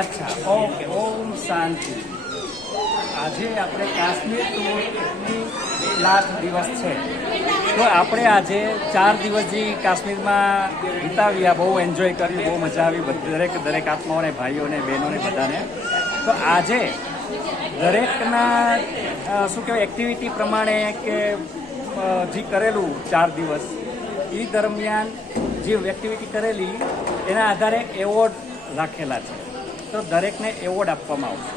અચ્છા, ઓકે. ઓમ શાંતિ. આજે આપણે કાશ્મીર ટૂરની લાસ્ટ દિવસ છે, તો આપણે આજે 4 દિવસ જે કાશ્મીરમાં વિતાવ્યા, બહુ એન્જોય કર્યું, બહુ મજા આવી દરેક આત્માઓને, ભાઈઓને, બહેનોને, બધાને. તો આજે દરેકના શું કહેવાય એક્ટિવિટી પ્રમાણે કે જે કરેલું 4 દિવસ એ દરમિયાન જે એક્ટિવિટી કરેલી એના આધારે એવોર્ડ રાખેલા છે. તો દરેકને એવોર્ડ આપવામાં આવશે,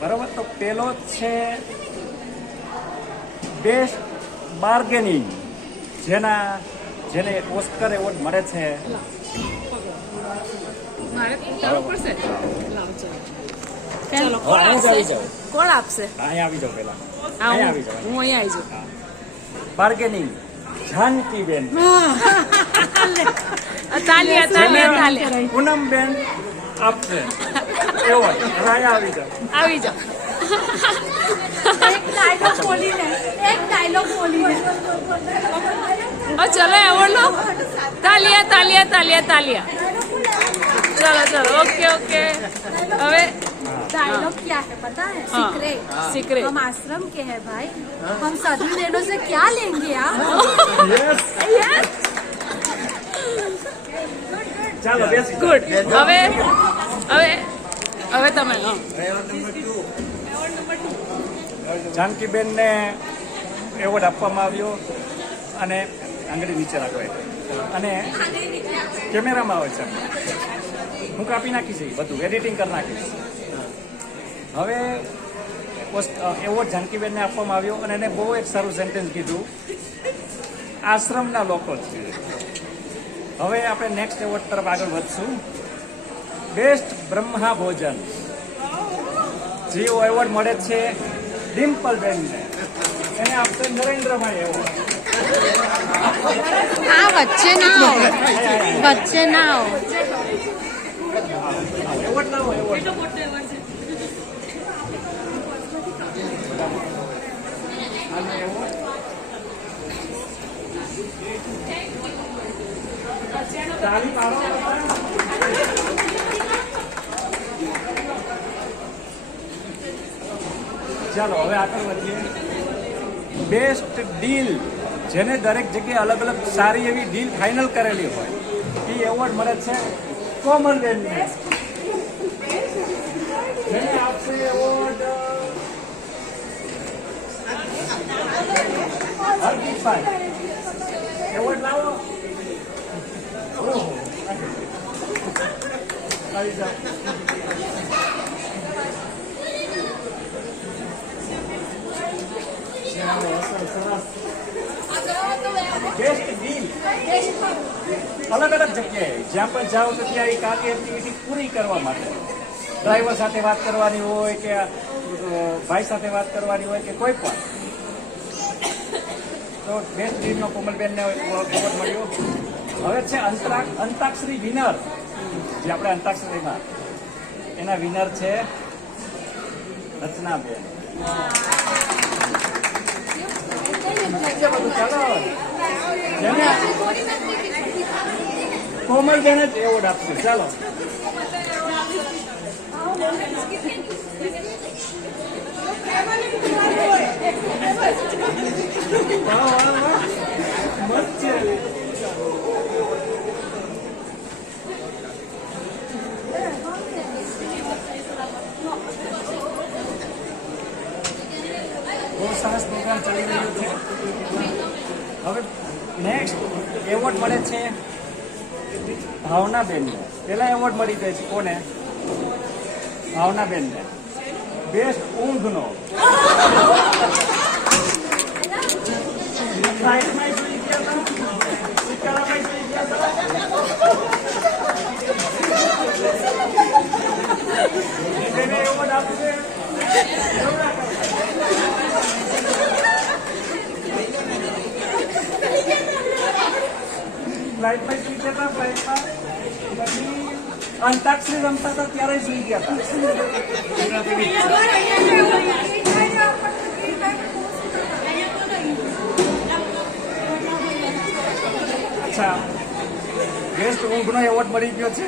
બરાબર. તો પેલો છે બેસ્ટ બાર્ગેનિંગ, જેને ઓસ્કર એવોર્ડ મળે છે. કોણ આપશે? અહીંયા આવી જાઓ પેલા, હું અહીંયા આવી જાઓ. અહીંયા આવી જાઉં. બાર્ગેનિંગ જાનકીબેન, તાલિયા. પૂનમબેન આપશે એવોર્ડ. અહીંયા આવી જાઓ. આવી જાઓ. एक डायलॉग बोली है ચલો એવોર્ડ લો. તાલિયા તાલિયા તાલિયા તાલિયા. ચલો ઓકે ઓકે. હવે डायलॉग क्या है पता है? सीक्रेट. सीक्रेट. हम आश्रम के हैं भाई, हम साधु लेनों से क्या लेंगे आप? ચાલો બેસી જાઓ. ગુડ. હવે તમે લો. જાનકીબેનને એવોર્ડ આપવામાં આવ્યો અને આંગળી નીચે રાખો અને કેમેરામાં આવે છે. હું કાપી નાખીશ, બધું એડિટિંગ કરી નાખીશ. હવે એવોર્ડ જાનકીબેનને આપવામાં આવ્યો અને એને બહુ એક સારું સેન્ટેન્સ કીધું, આશ્રમના લોકો છે. હવે આપણે નેક્સ્ટ એવોર્ડ તરફ આગળ વધશું. બેસ્ટ બ્રહ્મા ભોજન, જે એવોર્ડ મળે છે ડિમ્પલબેનને. એને આપશે નરેન્દ્રભાઈ એવોર્ડ. वच्चे ना हो. એવોર્ડ લાવો, એવોર્ડ. આનો એવોર્ડ. તાળી પાડો. ચાલો હવે આગળ વધીએ. બેસ્ટ ડીલ, જેને દરેક જગ્યાએ અલગ અલગ સારી એવી ડીલ ફાઇનલ કરેલી હોય એ એવોર્ડ મળે છે કોમલબેનને. જેને આપશે એવોર્ડ હરદીપભાઈ. એવોર્ડ લાવો. ઓહો. આવી જાઓ. બેસ્ટ ડીલ અલગ અલગ જગ્યાએ જ્યાં પણ જાઓ તો ત્યાં એ કાર્ય એક્ટિવિટી પૂરી કરવા માટે ડ્રાઈવર સાથે વાત કરવાની હોય કે ભાઈ સાથે વાત કરવાની હોય કે કોઈ પણ. તો બેસ્ટ ડીલનો કોમલબેનને એવોર્ડ મળ્યો. હવે છે અંતાક્ષરી વિનર, જે આપણે અંતાક્ષરીમાં એના વિનર છે રચનાબેન. ચાલો કોમલબેન જ એવોર્ડ આપશે. ચાલો મસ્ત છે. બહુ સરસ પ્રોગ્રામ ચાલી રહ્યો છે. હવે નેક્સ્ટ એવોર્ડ મળે છે ભાવનાબેનને. પેલા એવોર્ડ મળી જાય છે કોને? ભાવનાબેનને. બેસ્ટ ઊંઘનો. ફ્લાઇટમાં સુઈ ગયા હતા, શિકારામાં સુઈ ગયા હતા. એને એવોર્ડ આપશે. ફ્લાઇટમાં સુઈ ગયા હતા, ફ્લાઇટમાં પછી અંતાક્ષરી રમતા હતા ત્યારે સુઈ ગયા હતા. અચ્છા, બેસ્ટ ઊંઘનો એવોર્ડ મળી ગયો છે.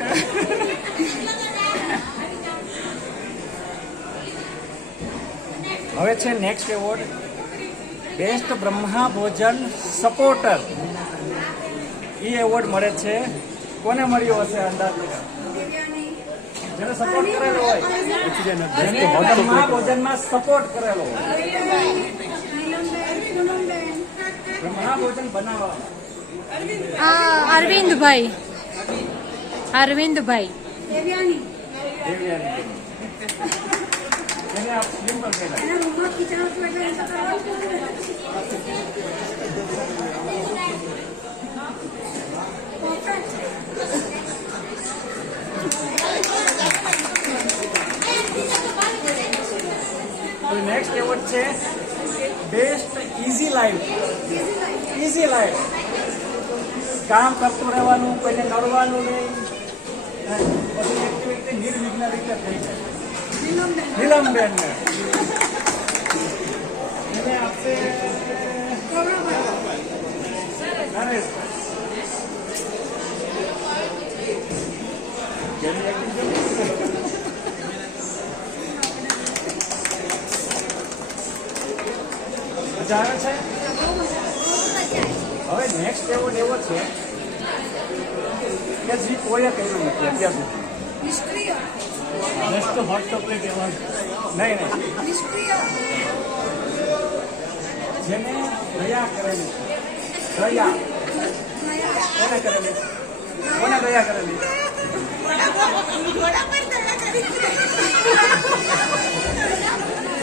હવે છે નેક્સ્ટ એવોર્ડ બેસ્ટ બ્રહ્મા ભોજન સપોર્ટર. એ એવોર્ડ મળે છે કોને મળ્યો હશે અંદાજ લગાવો. જેને સપોર્ટ કરેલો હોય, જેને બ્રહ્મા ભોજનમાં સપોર્ટ કરેલો હોય, બ્રહ્મા ભોજન બનાવવા. અરવિંદભાઈ. અરવિંદભાઈ. દેવયાની. જેને આપ સિમ્પલ કહેવાય. નેક્સ્ટ એવોર્ડ છે best easy life. Easy life, કામ કરતું રહેવાનું, કોઈને નડવાનું નહીં, બધી એક્ટિવિટી નિર્વિઘ્ન રીતે થઈ જાય. નીલમબેન ને એને આપશે નરેશભાઈ. કેવી એક્ટિંગ છે? મજા આવે છે. હવે નેક્સ્ટ એવોર્ડ એવો છે કે જે કોઈએ કર્યું નથી અત્યાર સુધી. Best hot chocolate award. નહીં. જેને દયા કરેલી. દયા કોને કરેલી? કોને દયા કરેલી?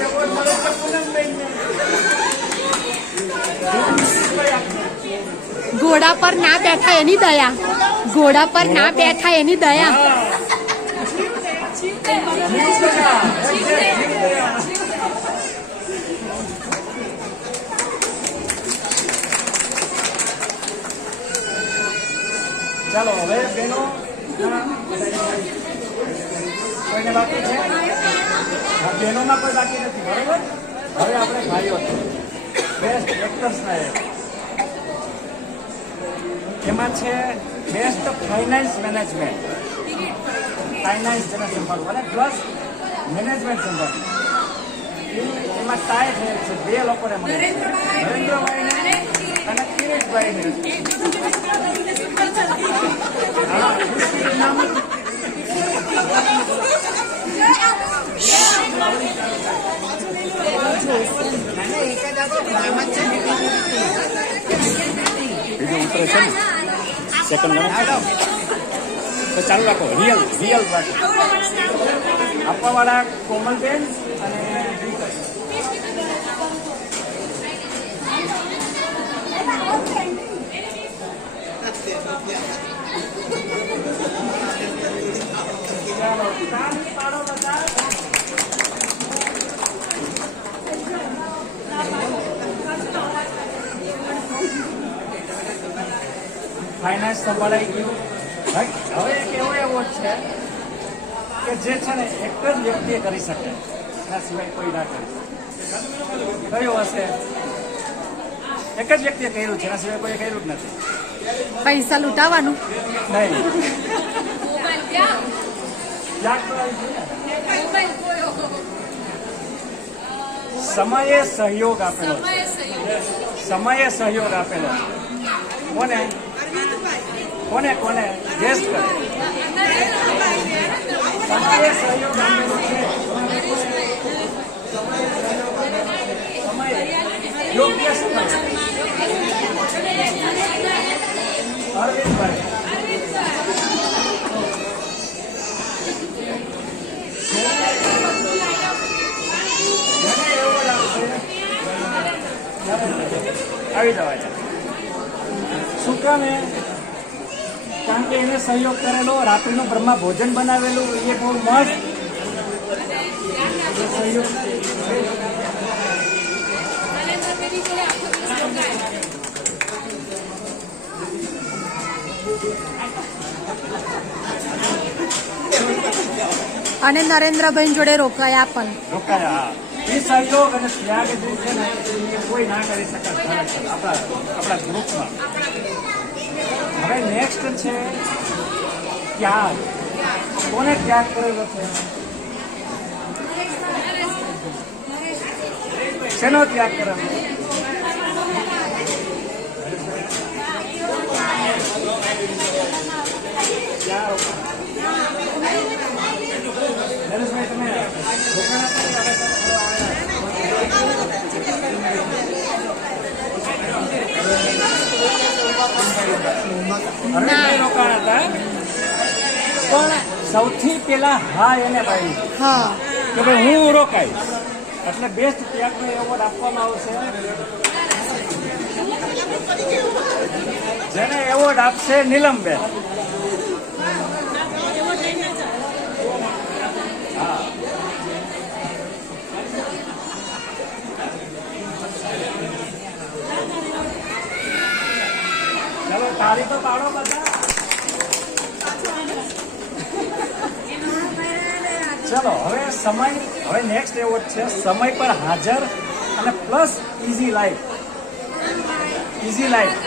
એવોર્ડ મળે છે પૂનમબેનને. ઘોડા પર ના બેઠા એની દયા. ઘોડા પર ના બેઠા એની દયા. ચાલો હવે બેનો કોઈને બાકી છે? બહેનોમાં કોઈ બાકી નથી, બરોબર. હવે આપણે ભાઈઓ બેસ્ટ એક્ટર્સના એમાં છે બેસ્ટ ફાઇનાન્સ મેનેજમેન્ટ. ફાઇનાન્સ જેને સંભાળવું અને પ્લસ મેનેજમેન્ટ સંભાળવું, એમાં ટાઈ થયેલ છે. બે લોકોને મળે છે, નરેન્દ્રભાઈને અને કિરીટભાઈને. હા, નામ બીજું ઉતરે છે ને સેકન્ડ ગણે તો ચાલુ રાખો. રિયલ રાખો. આપવાવાળા કોમલબેન અને ફાઇનાન્સ સંભાળાઈ ગયું. હવે એક એવો એવોર્ડ છે કે જે છે ને એક જ વ્યક્તિએ કરી શકે, એના સિવાય કોઈ ના કરી શકે. કયો હશે? એક જ વ્યક્તિએ કર્યું છે, એના સિવાય કોઈ કર્યું જ નથી. પૈસા લૂંટાવાનું નહીં. યાદ તો આવી ગયું ને. સમયે સહયોગ આપેલો છે. સમયે સહયોગ આપેલો છે. કોને કોને કોને ગેસ કરે? સમયે સહયોગ આપેલો છે. સમય યોગ્ય સમય. અરવિંદભાઈ. આવી જવાય. શું કામ? કારણ કે એને સહયોગ કરેલો, રાત્રિનું બ્રહ્મા ભોજન બનાવેલું, એ બહુ મસ્ત સહયોગ. અને નરેન્દ્રભાઈ જોડે રોકાયા પણ. રોકાયા. એ સહયોગ અને ત્યાગ જે છે ને એ કોઈ ના કરી શકે આપણા ગ્રુપમાં. હવે નેક્સ્ટ છે ત્યાગ. કોને ત્યાગ કરેલો છે? શેનો ત્યાગ કરવાનો? નરેશભાઈ, તમે રોકાણા હતા કે હરણીભાઈ રોકાણા હતા, પણ સૌથી પહેલા હા એને પાડી હા કે ભાઈ હું રોકાઈશ. એટલે બેસ્ટ ત્યાગનો એવોર્ડ આપવામાં આવશે જેને એવોર્ડ આપશે નીલમબેન. ચાલો તાળી તો પાડો બધા. ચલો હવે નેક્સ્ટ એવોર્ડ છે સમય પર હાજર અને plus easy life. Easy life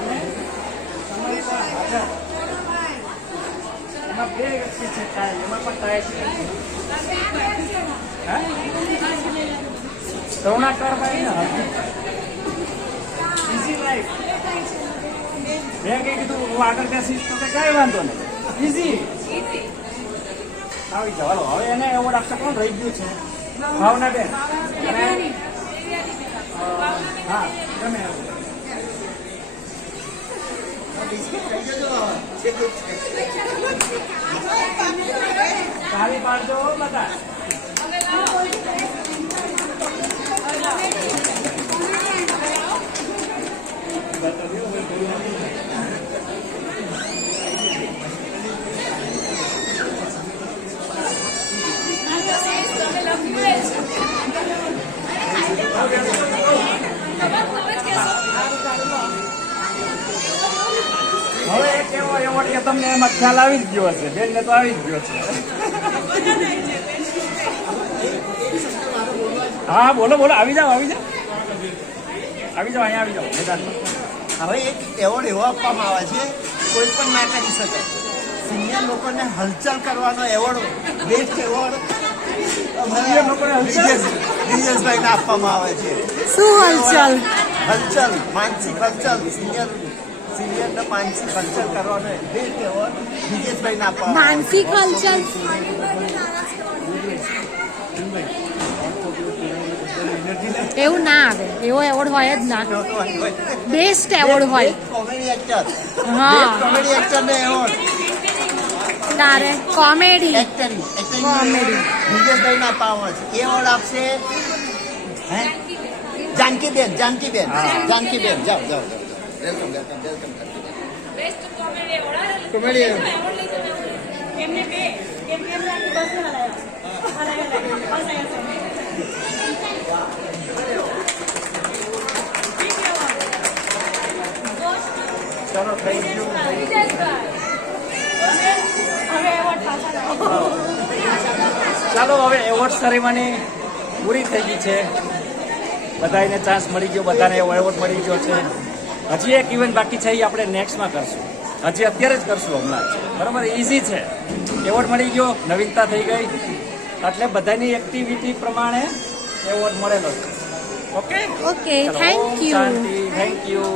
અને સમય પર હાજર. એમાં બે વ્યક્તિ છે ટાઈ, એમાં પણ ટાઈ છે. કરુણાકરભાઈ ને હાર્દિક. Easy life. મેં કઈ કીધું હું આગળ બેસીશ તો કઈ વાંધો નહીં. ઇઝી આવી જાઓ. હાલો હવે એને એવોર્ડ આપશે. કોણ રહી ગયું છે? ભાવનાબેન. અને હા તમે તાળી પાડજો બધા. હવે એક એવો એવોર્ડ કે તમને એમાં ખ્યાલ આવી જ ગયો હશે. બેન ને તો આવી જ ગયો છે. હા બોલો બોલો. આવી જાઓ અહીંયા આવી જાઓ મેદાનમાં. હવે એક એવોર્ડ એવો આપવામાં આવે છે કોઈ પણ ના કરી શકે. સિનિયર લોકોને હલચલ કરવાનો એવોર્ડ, બેસ્ટ એવોર્ડ સિનિયર લોકોને હલચલ? દિનેશભાઈને આપવામાં આવે છે. શું હલચલ? હલચલ, માનસિક હલચલ, સિનિયરને માનસિક હલચલ કરવાનો બેસ્ટ એવોર્ડ દિનેશભાઈને આપવામાં આવે માનસિક હલચલ એવું ના આવે. એવો એવોર્ડ હોય જ ના. છે. બેસ્ટ એવોર્ડ હોય. કોમેડી એક્ટર, હા. કોમેડી એક્ટરને એવોર્ડ, તારે કોમેડી એક્ટિંગ કોમેડી દિનેશભાઈને આપવામાં આવે છે. એ એવોર્ડ આપશે જાનકીબેન. જાઓ. Welcome. Best comedy award. Comedy એમને બે કેમ બસ ચાલો થેન્ક યુ. ચાલો હવે એવોર્ડ સેરેમની પૂરી થઈ ગઈ છે. બધાને ચાન્સ મળી ગયો, બધાને એવોર્ડ મળી ગયો છે. હજી એક ઇવેન્ટ બાકી છે, એ આપણે નેક્સ્ટમાં કરશું. હજી અત્યારે જ કરશું હમણાં જ. બરાબર, ઇઝી છે. એવોર્ડ મળી ગયો, નવીનતા થઈ ગઈ, એટલે બધાની એક્ટિવિટી પ્રમાણે એવોર્ડ મળેલો છે. Okay okay thank you. Thank you.